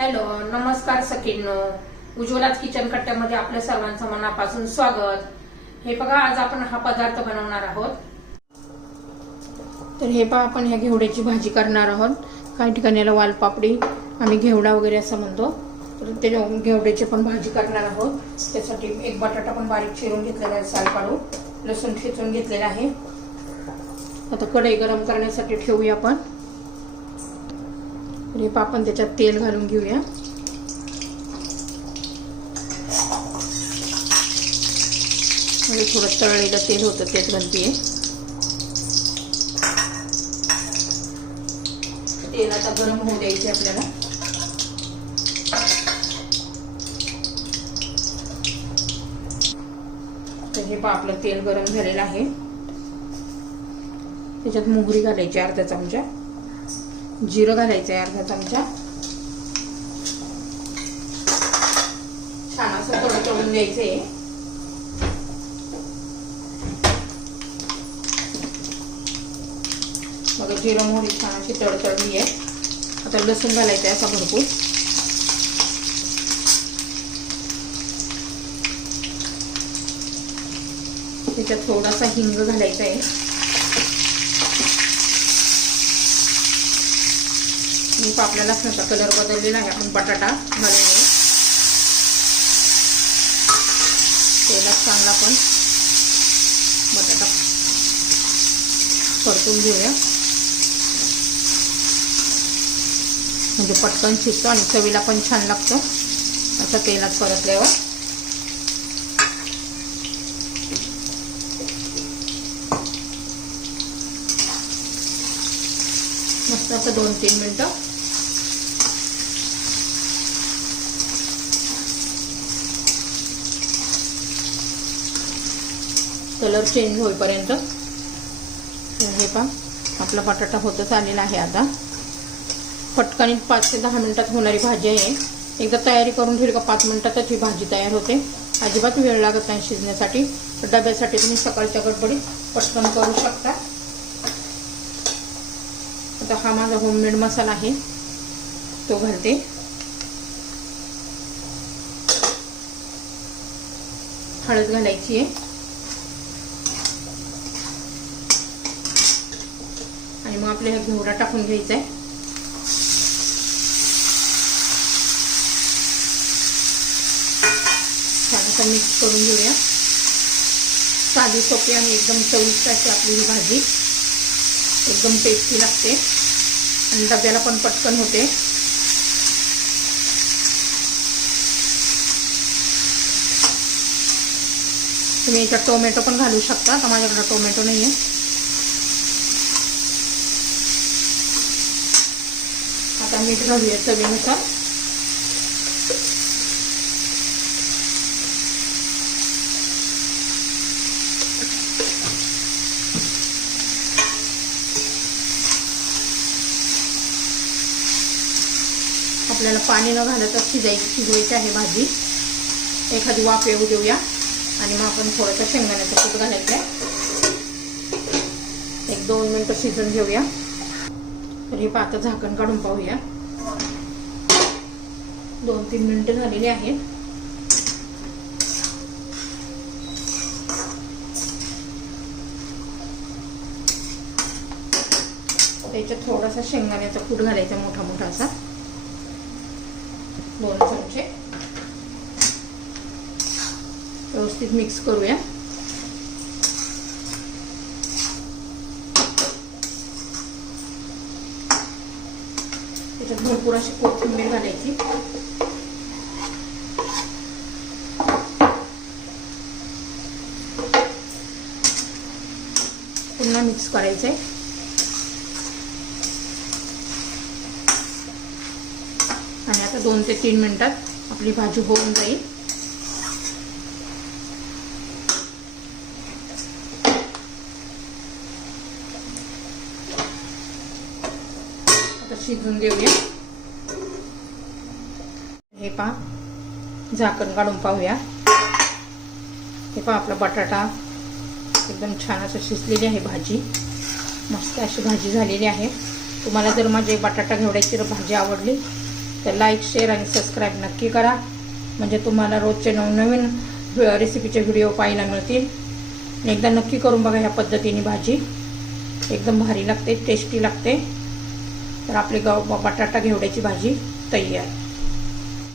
Hello, नमस्कार सखींनो. उज्ज्वलाच kitchen कट्ट्यामध्ये आपल्या सर्वांचं मनापासून स्वागत. हे बघा, आज आपण हा पदार्थ बनवणार आहोत. तर हे पहा, आपण ह्या घेवड्याची भाजी करणार आहोत. काही ठिकाणी याला वालपापडी, आम्ही घेवडा वगैरे असं म्हणतो. तर ते घेवड्याची पण भाजी करणार आहोत. त्यासाठी एक बटाटा पण बारीक चिरून घेतलेला आहे, साल काढून. लसूण ठेचून घेतलेला आहे. आता कढई गरम करण्यासाठी ठेवूया आपण. हे पहा, आपण त्याच्यात तेल घालून घेऊया. म्हणजे थोडं तळलेलं तेल होतं तेच घालतीये. तेल आता गरम होऊ द्यायचे आपल्याला. तर हे पहा, आपलं तेल गरम झालेलं आहे. त्याच्यात मोहरी घालायची अर्धा चमचा, जिरं घालायचं आहे अर्धा चमचा. छान असं थोडं तळून द्यायचंय. बघा, जिरं मोहरी छान अशी तडतडली आहे. आता लसूण घालायचं आहे असा भरपूर. त्याच्यात थोडासा हिंग घालायचा आहे. आपल्या लसणाचा कलर बदललेला आहे. आपण बटाटा घालूया. तेलात चांगला पण बटाटा परतून घेऊया. म्हणजे पटकन शिजतो आणि चवीला पण छान लागतं असं तेलात परतल्यावर. मस्त असं 2-3 मिनिटं कलर चेंज होईपर्यंत. हे पहा, आपला बटाटा होतच आलेला आहे. आता पटकन 5 ते 10 मिनिटात होणारी भाजी आहे. एकदा तयारी करून ठेवली का 5 मिनिटातच ही भाजी तयार होते. अजिबात वेळ लागत नाही शिजण्यासाठी. डब्यासाठी तुम्ही सकाळच्या गडबडीत पटकन करू शकता. आता हा माझा होममेड मसाला आहे, तो घालते. हळद घालायची आहे आणि मग आपल्याला घेवडा टाकून घ्यायचा आहे. छान असं मिक्स करून घेऊया. साधी सोपी आणि एकदम चविष्ट अशी आपली ही भाजी एकदम टेस्टी लागते आणि डब्याला पण पटकन होते. तुम्ही याच्यात टोमॅटो पण घालू शकता. तर माझ्याकडे टोमॅटो नाही आहे. आता मीठ घालूया चवीनुसार. आपल्याला पाणी न घालता शिजवायची आहे भाजी. एखादी वाफ येऊ देऊया आणि मग आपण थोडंसं शेंगदाण्याचं कूट घालायचं आहे. 1-2 मिनिटं शिजून घेऊया. तर हे आता झाकण काढून पाहूया. 2-3 मिनिटं झालेली आहेत. त्याच्यात थोडासा शेंगदाण्याचा कूट घालायचा, मोठा मोठा असा 2 चमचे. व्यवस्थित मिक्स करूया. त्याच्यात भरपूर अशी कोथिंबीर घालायची. पुन्हा मिक्स करायचंय. आणि आता 2 ते 3 मिनिटात आपली भाजी होऊन जाईल. आता शिजून देऊया. हे पहा, झाकण काढून पाहूया. हे पहा, आपला बटाटा एकदम छान असं शिजलेली आहे भाजी. मस्त अशी भाजी झालेली आहे. तुम्हाला जर माझी बटाटा घेवड्याची भाजी आवडली तर लाईक, शेअर आणि सबस्क्राईब नक्की करा, म्हणजे तुम्हाला रोजचे नवनवीन रेसिपीचे व्हिडिओ पाहायला मिळतील. एकदा नक्की करून बघा ह्या पद्धतीने भाजी, एकदम भारी लागते, टेस्टी लागते. तर आपली बटाटा घेवड्याची भाजी तयार.